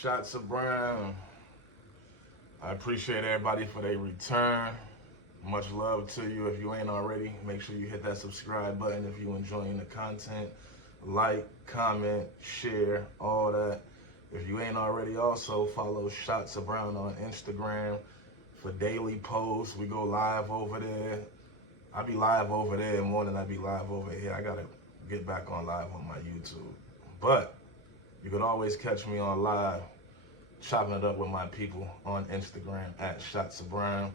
Shots of Brown. I appreciate everybody for their return. Much love to you. If you ain't already, make sure you hit that subscribe button if you're enjoying the content. Like, comment, share, all that. If you ain't already, also follow Shots of Brown on Instagram for daily posts. We go live over there. I be live over there more than I be live over here. I gotta get back on live on my YouTube. But you can always catch me on live, chopping it up with my people on Instagram at Shots of Brown.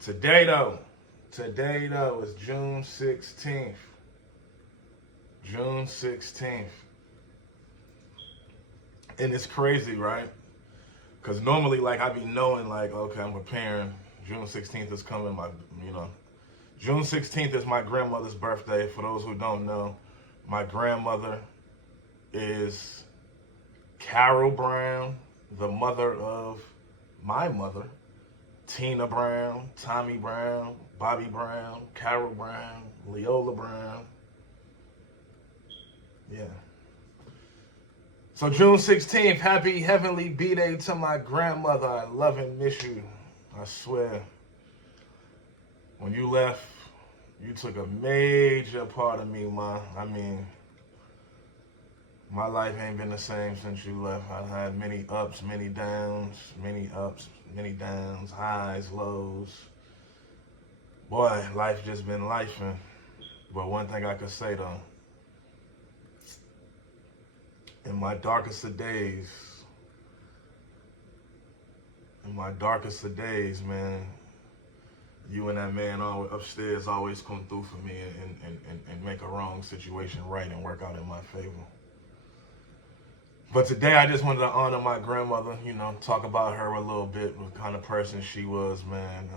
Today though is June 16th. June 16th. And it's crazy, right? Because normally, like, I be knowing, like, okay, I'm preparing. June 16th is coming, June 16th is my grandmother's birthday. For those who don't know, my grandmother is Carole Brown, the mother of my mother, Tina Brown, Tommy Brown, Bobby Brown, Carole Brown, Leola Brown. Yeah. So June 16th, happy heavenly Bday to my grandmother. I love and miss you. I swear. When you left, you took a major part of me, Ma. I mean, my life ain't been the same since you left. I've had many ups, many downs, highs, lows. Boy, life just been lifing. But one thing I could say though, in my darkest of days, man, you and that man upstairs always come through for me and make a wrong situation right and work out in my favor. But today I just wanted to honor my grandmother, talk about her a little bit, what kind of person she was, man.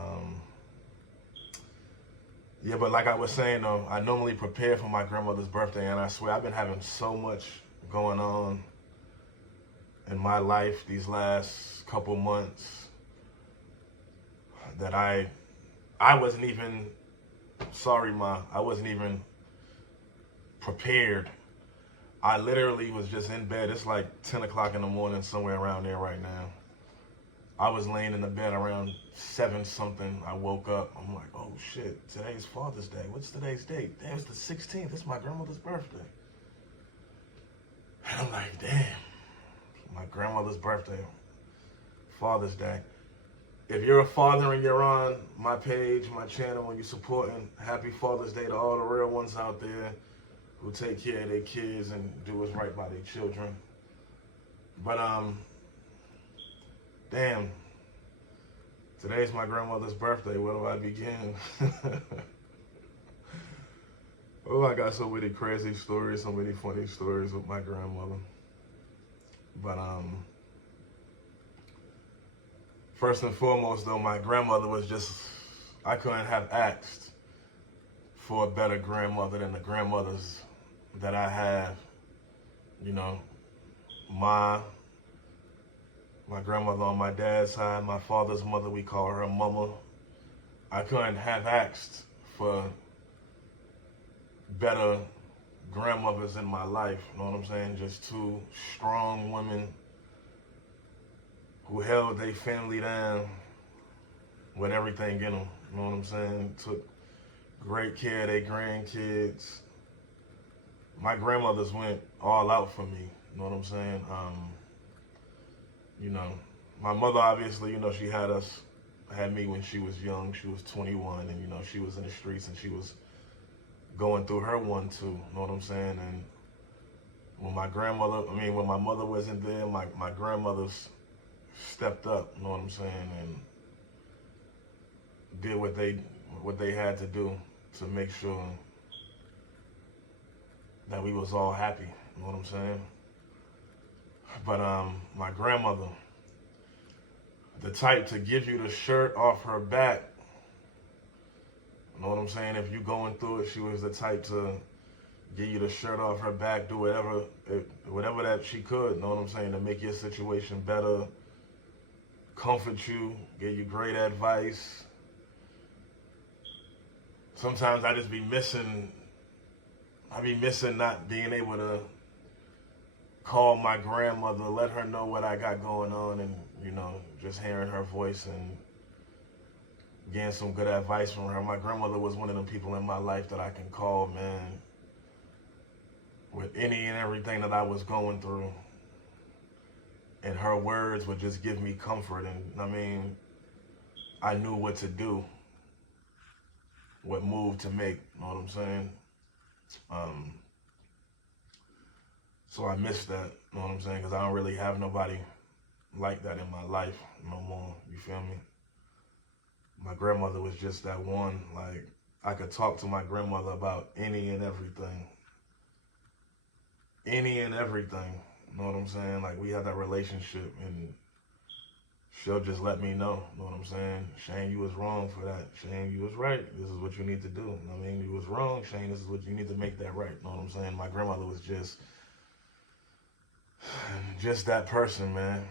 Yeah, but like I was saying though, I normally prepare for my grandmother's birthday, and I swear I've been having so much going on in my life these last couple months that I wasn't even, sorry Ma, I wasn't even prepared. I literally was just in bed. It's like 10 o'clock in the morning, somewhere around there right now. I was laying in the bed around 7 something. I woke up. I'm like, oh shit, today's Father's Day. What's today's date? Damn, it's the 16th. It's my grandmother's birthday. And I'm like, damn, my grandmother's birthday, Father's Day. If you're a father and you're on my page, my channel, and you're supporting, happy Father's Day to all the real ones out there who take care of their kids and do what's right by their children. But, damn, today's my grandmother's birthday. Where do I begin? Oh, I got so many crazy stories, so many funny stories with my grandmother. But first and foremost, though, my grandmother was just, I couldn't have asked for a better grandmother than the grandmothers that I have. My grandmother on my dad's side, my father's mother, we call her Mama. I couldn't have asked for better grandmothers in my life, you know what I'm saying? Just two strong women who held their family down with everything in them, you know what I'm saying? Took great care of their grandkids. My grandmothers went all out for me, you know what I'm saying? My mother obviously, she had me when she was young. She was 21 and, she was in the streets and she was going through her one too, you know what I'm saying? And when my mother wasn't there, my grandmothers stepped up, you know what I'm saying, and did what they had to do to make sure that we was all happy, you know what I'm saying? But my grandmother, the type to give you the shirt off her back, you know what I'm saying? If you going through it, she was the type to give you the shirt off her back, do whatever that she could, you know what I'm saying, to make your situation better, comfort you, give you great advice. Sometimes I just be missing not being able to call my grandmother, let her know what I got going on, and, you know, just hearing her voice and getting some good advice from her. My grandmother was one of them people in my life that I can call, man, with any and everything that I was going through. And her words would just give me comfort. And I mean, I knew what to do, what move to make, you know what I'm saying? So I miss that, you know what I'm saying? Because I don't really have nobody like that in my life no more, you feel me? My grandmother was just that one. Like, I could talk to my grandmother about any and everything. Any and everything, you know what I'm saying? Like, we had that relationship, and she'll just let me know, you know what I'm saying? Shane, you was wrong for that. Shane, you was right. This is what you need to do. You know what I mean? You was wrong, Shane, this is what you need to make that right, you know what I'm saying? My grandmother was just that person, man.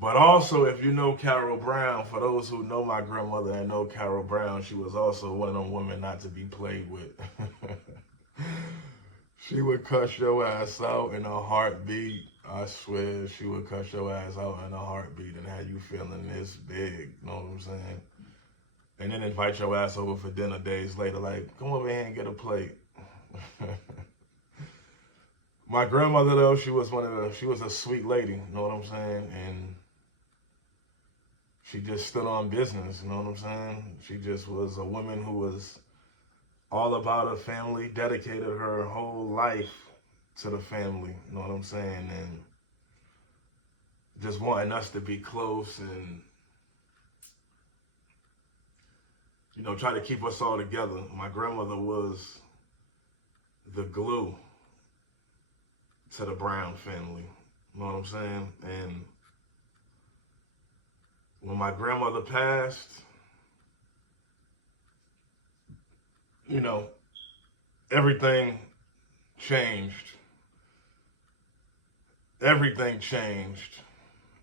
But also, if you know Carole Brown, for those who know my grandmother and know Carole Brown, she was also one of them women not to be played with. She would cuss your ass out in a heartbeat. I swear, she would cuss your ass out in a heartbeat and have you feeling this big, you know what I'm saying? And then invite your ass over for dinner days later, like, come over here and get a plate. My grandmother, though, she was a sweet lady, you know what I'm saying? And she just stood on business, you know what I'm saying? She just was a woman who was all about her family, dedicated her whole life to the family, you know what I'm saying? And just wanting us to be close and, you know, try to keep us all together. My grandmother was the glue to the Brown family, you know what I'm saying? And when my grandmother passed, you know, everything changed. Everything changed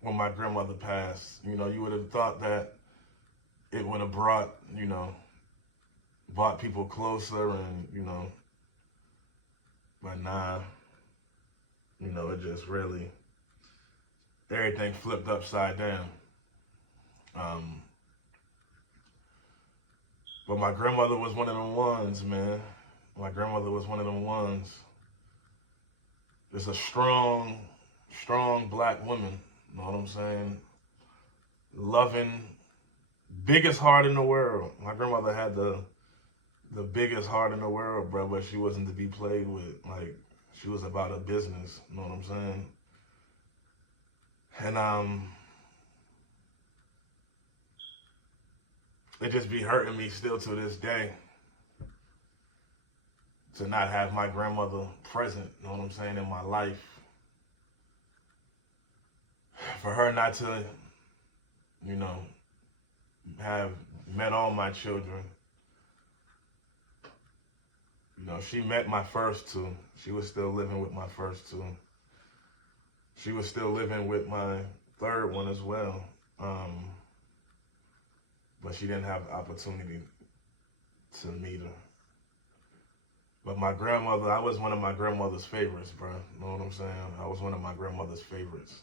when my grandmother passed. You know, you would have thought that it would have brought people closer and, you know, but nah, you know, it just really, everything flipped upside down. But my grandmother was one of them ones, man. My grandmother was one of them ones. Just a strong black woman, you know what I'm saying? Loving, biggest heart in the world. My grandmother had the biggest heart in the world, bro, but she wasn't to be played with. Like, she was about her business, you know what I'm saying? And it just be hurting me still to this day to not have my grandmother present, you know what I'm saying, in my life. For her not to, you know, have met all my children. You know, she met my first two. She was still living with my first two. She was still living with my third one as well. But she didn't have the opportunity to meet her. But my grandmother, I was one of my grandmother's favorites, bro. You know what I'm saying? I was one of my grandmother's favorites.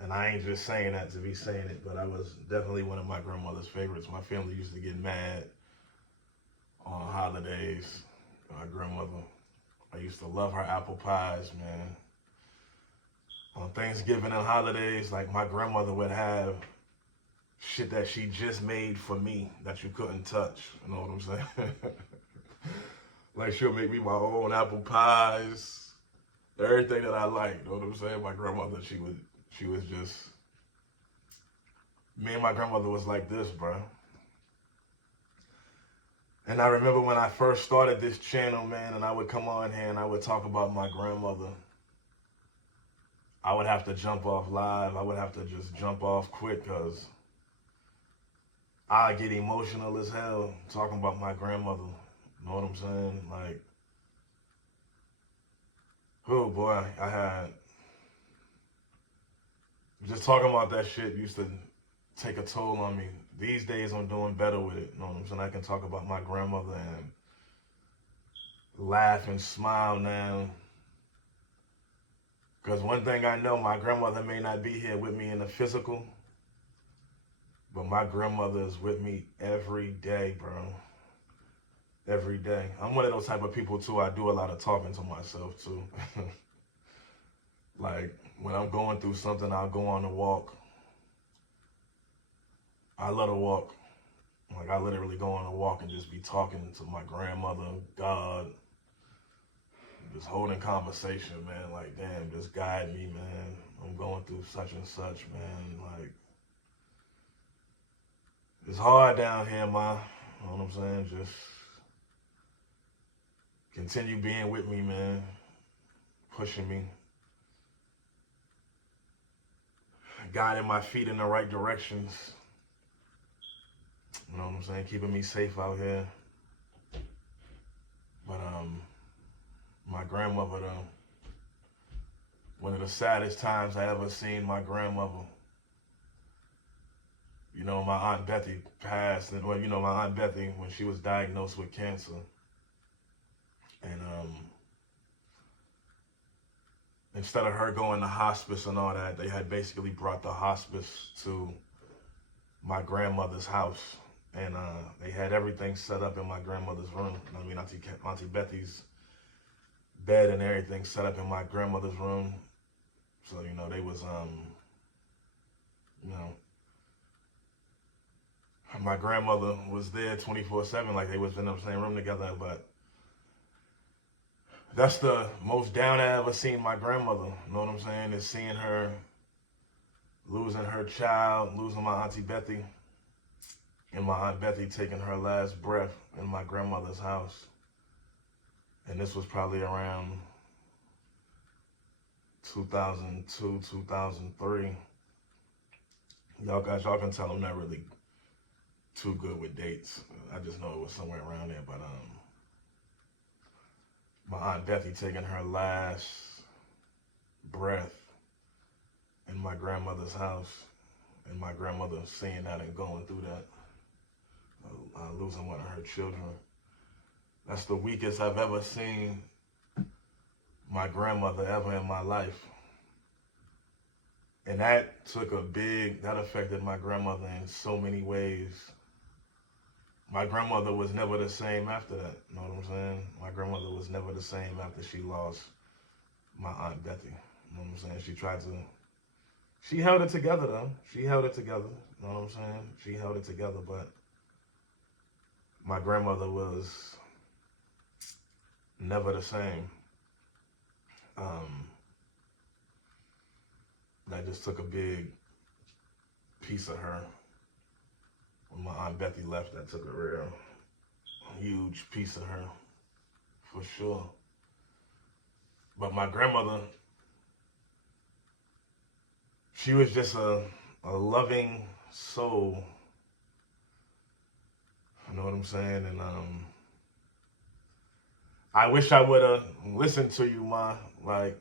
And I ain't just saying that to be saying it, but I was definitely one of my grandmother's favorites. My family used to get mad on holidays. My grandmother, I used to love her apple pies, man. On Thanksgiving and holidays, like, my grandmother would have shit that she just made for me that you couldn't touch. You know what I'm saying? Like, she'll make me my own apple pies, everything that I like. You know what I'm saying? My grandmother, she was just, me and my grandmother was like this, bro. And I remember when I first started this channel, man, and I would come on here and I would talk about my grandmother. I would have to jump off live. I would have to just jump off quick because I get emotional as hell talking about my grandmother. You know what I'm saying? Like, oh boy, I had, just talking about that shit used to take a toll on me. These days I'm doing better with it. You know what I'm saying? I can talk about my grandmother and laugh and smile now. Because one thing I know, my grandmother may not be here with me in the physical, but my grandmother is with me every day, bro. Every day. I'm one of those type of people, too. I do a lot of talking to myself, too. Like, when I'm going through something, I'll go on a walk. I love to walk. Like, I literally go on a walk and just be talking to my grandmother, God, just holding conversation, man. Like, damn, just guide me, man. I'm going through such and such, man. Like, it's hard down here, ma. You know what I'm saying? Just continue being with me, man. Pushing me. Guiding my feet in the right directions. You know what I'm saying? Keeping me safe out here. But, my grandmother, though, one of the saddest times I ever seen my grandmother. You know, my Aunt Betty passed, and well, you know, my Aunt Betty, when she was diagnosed with cancer. And instead of her going to hospice and all that, they had basically brought the hospice to my grandmother's house. And they had everything set up in my grandmother's room. I mean, Auntie Betty's bed and everything set up in my grandmother's room. So, you know, they was, you know, my grandmother was there 24/7, like they was in the same room together. But that's the most down I ever seen my grandmother. You know what I'm saying? Is seeing her losing her child, losing my Auntie Betty, and my Aunt Betty taking her last breath in my grandmother's house. And this was probably around 2002, 2003. Y'all can tell I'm not really too good with dates. I just know it was somewhere around there. But my Aunt Betty taking her last breath in my grandmother's house, and my grandmother seeing that and going through that, losing one of her children. That's the weakest I've ever seen my grandmother ever in my life. And that affected my grandmother in so many ways. My grandmother was never the same after that. You know what I'm saying? My grandmother was never the same after she lost my Aunt Betty. You know what I'm saying? She held it together, though. She held it together. You know what I'm saying? She held it together, but my grandmother was never the same. That just took a big piece of her. When my Aunt Betty left, that took a real huge piece of her, for sure. But my grandmother, she was just a loving soul. You know what I'm saying? And I wish I would have listened to you, Ma. Like,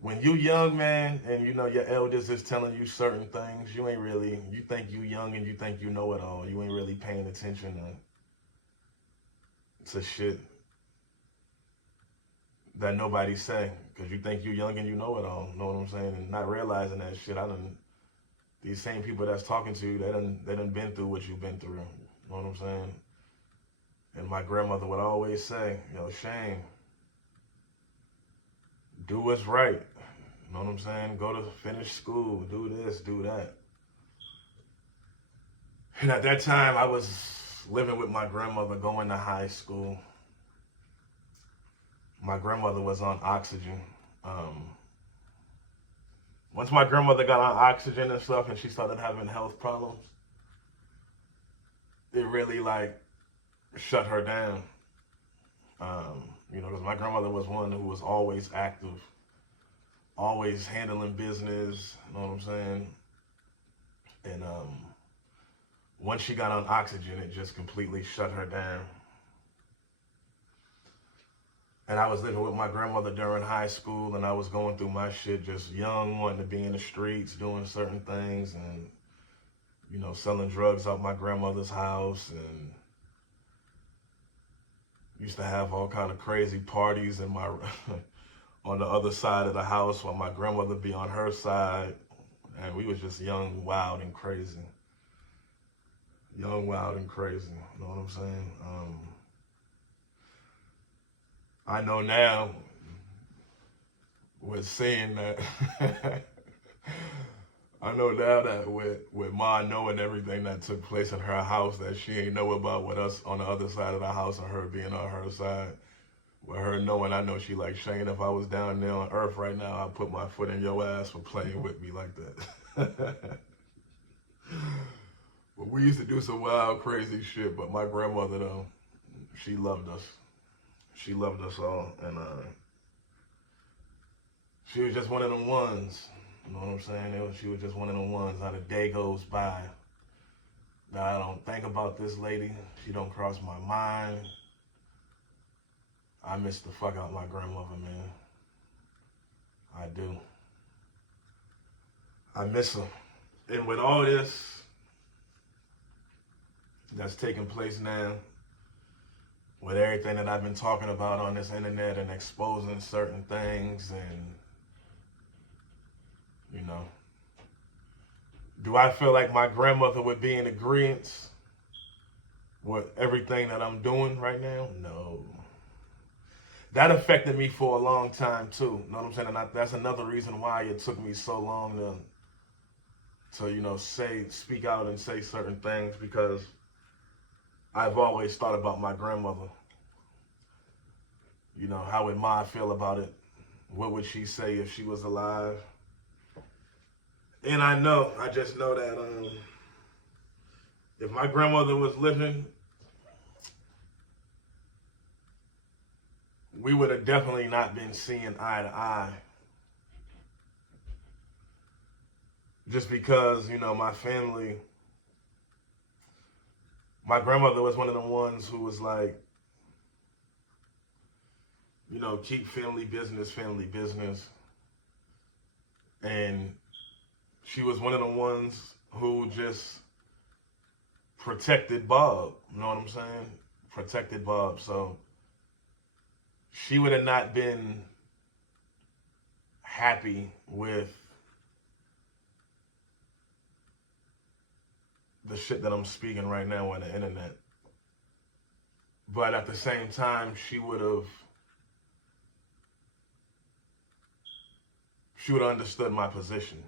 when you young, man, and you know your elders is telling you certain things, you think you young and you think you know it all. You ain't really paying attention to shit that nobody say, because you think you young and you know it all. You know what I'm saying? And not realizing that shit, these same people that's talking to you, they done been through what you've been through. You know what I'm saying? And my grandmother would always say, yo, Shane, do what's right. You know what I'm saying? Go to finish school, do this, do that. And at that time, I was living with my grandmother, going to high school. My grandmother was on oxygen. Once my grandmother got on oxygen and stuff and she started having health problems, it really shut her down. You know, because my grandmother was one who was always active, always handling business, you know what I'm saying? And once she got on oxygen, it just completely shut her down. And I was living with my grandmother during high school, and I was going through my shit, just young, wanting to be in the streets, doing certain things, and, you know, selling drugs out my grandmother's house, and used to have all kind of crazy parties in my on the other side of the house while my grandmother be on her side. And we was just young, wild, and crazy. Young, wild, and crazy. You know what I'm saying? I know now, with seeing that, I know now that with Ma knowing everything that took place in her house, that she ain't know about with us on the other side of the house and her being on her side. With her knowing, I know she like, Shane, if I was down there on earth right now, I'd put my foot in your ass for playing with me like that. But we used to do some wild, crazy shit. But my grandmother, though, she loved us. She loved us all. And she was just one of them ones. You know what I'm saying? She was just one of them ones. How the day goes by, that I don't think about this lady. She don't cross my mind. I miss the fuck out my grandmother, man. I do. I miss her. And with all this that's taking place now, with everything that I've been talking about on this internet and exposing certain things, and, you know, do I feel like my grandmother would be in agreement with everything that I'm doing right now? No. That affected me for a long time too. You know what I'm saying? And that's another reason why it took me so long to you know, speak out and say certain things, because I've always thought about my grandmother. You know, how would Ma feel about it? What would she say if she was alive? And I just know that if my grandmother was living, we would have definitely not been seeing eye to eye. Just because, you know, my family, my grandmother was one of the ones who was like, you know, keep family business. And she was one of the ones who just protected Bob. You know what I'm saying? Protected Bob. So she would have not been happy with the shit that I'm speaking right now on the internet. But at the same time, she would have understood my position.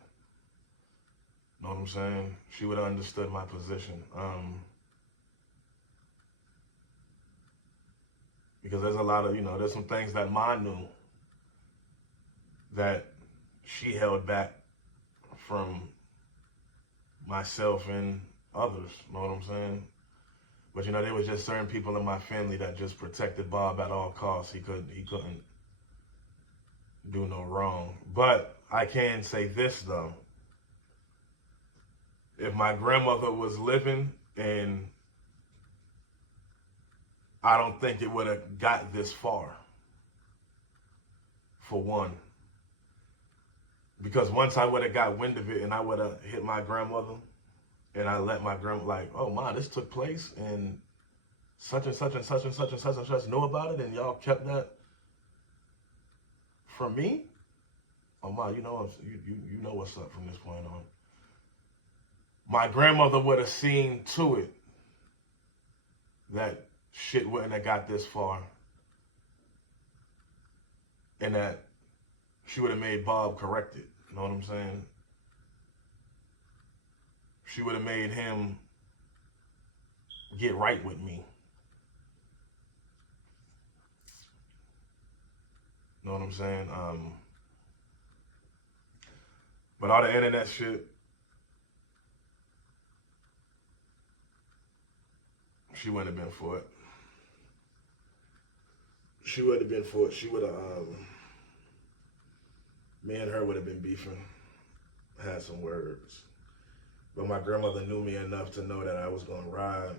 You know what I'm saying? She would have understood my position. Because there's a lot of, you know, there's some things that Ma knew that she held back from myself and others. You know what I'm saying? But, you know, there was just certain people in my family that just protected Bob at all costs. He couldn't do no wrong. But I can say this, though. If my grandmother was living, and I don't think it would have got this far, for one. Because once I would have got wind of it and I would have hit my grandmother, and I let my grandma, like, oh, Ma, this took place, and such and such and such and such and such and such know about it, and y'all kept that from me? Oh, Ma, you know what's up from this point on. My grandmother would have seen to it that shit wouldn't have got this far, and that she would have made Bob correct it. You know what I'm saying? She would have made him get right with me. You know what I'm saying? But all the internet shit, she wouldn't have been for it. She would have been for it. She would have, me and her would have been beefing, had some words. But my grandmother knew me enough to know that I was going to ride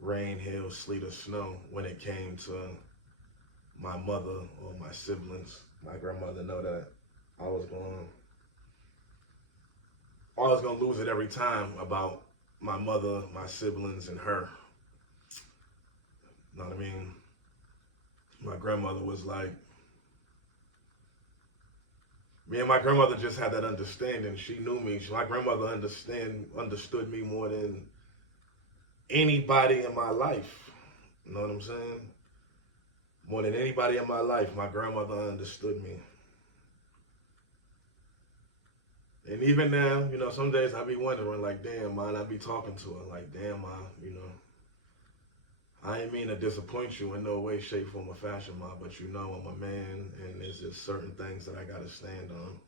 rain, hail, sleet, or snow when it came to my mother or my siblings. My grandmother know that I was going to lose it every time about my mother, my siblings, and her. You know what I mean? My grandmother was like, Me and my grandmother just had that understanding. She knew me. My grandmother understood me more than anybody in my life. You know what I'm saying? More than anybody in my life, my grandmother understood me. And even now, you know, some days I be wondering, like, damn, man, I be talking to her, like, damn, ma, you know, I ain't mean to disappoint you in no way, shape, form, or fashion, ma, but you know I'm a man, and there's just certain things that I gotta stand on.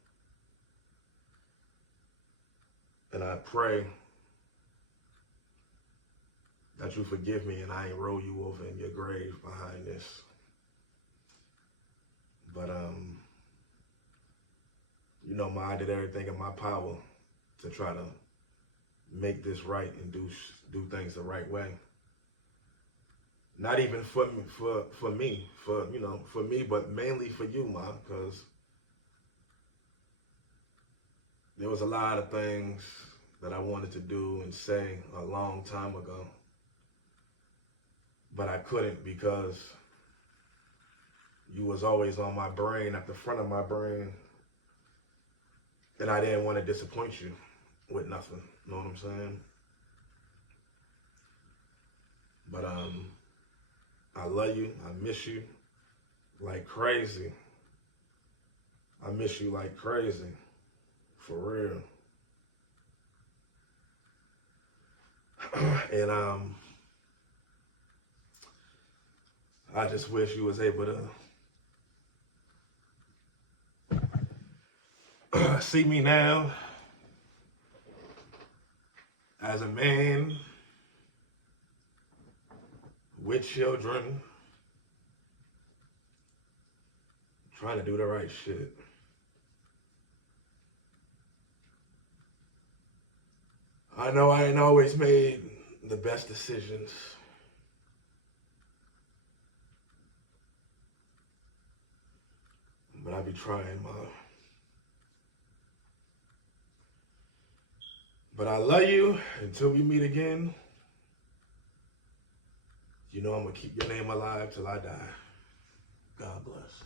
And I pray that you forgive me and I ain't roll you over in your grave behind this. But, you know, I did everything in my power to try to make this right and do things the right way. Not even for me, but mainly for you, Ma, because there was a lot of things that I wanted to do and say a long time ago, but I couldn't because you was always on my brain, at the front of my brain, and I didn't want to disappoint you with nothing. You know what I'm saying? But I love you. I miss you like crazy. I miss you like crazy, for real. And I just wish you was able to see me now as a man with children, trying to do the right shit. I know I ain't always made the best decisions, but I be trying, Ma. But I love you until we meet again. You know I'm gonna keep your name alive till I die. God bless.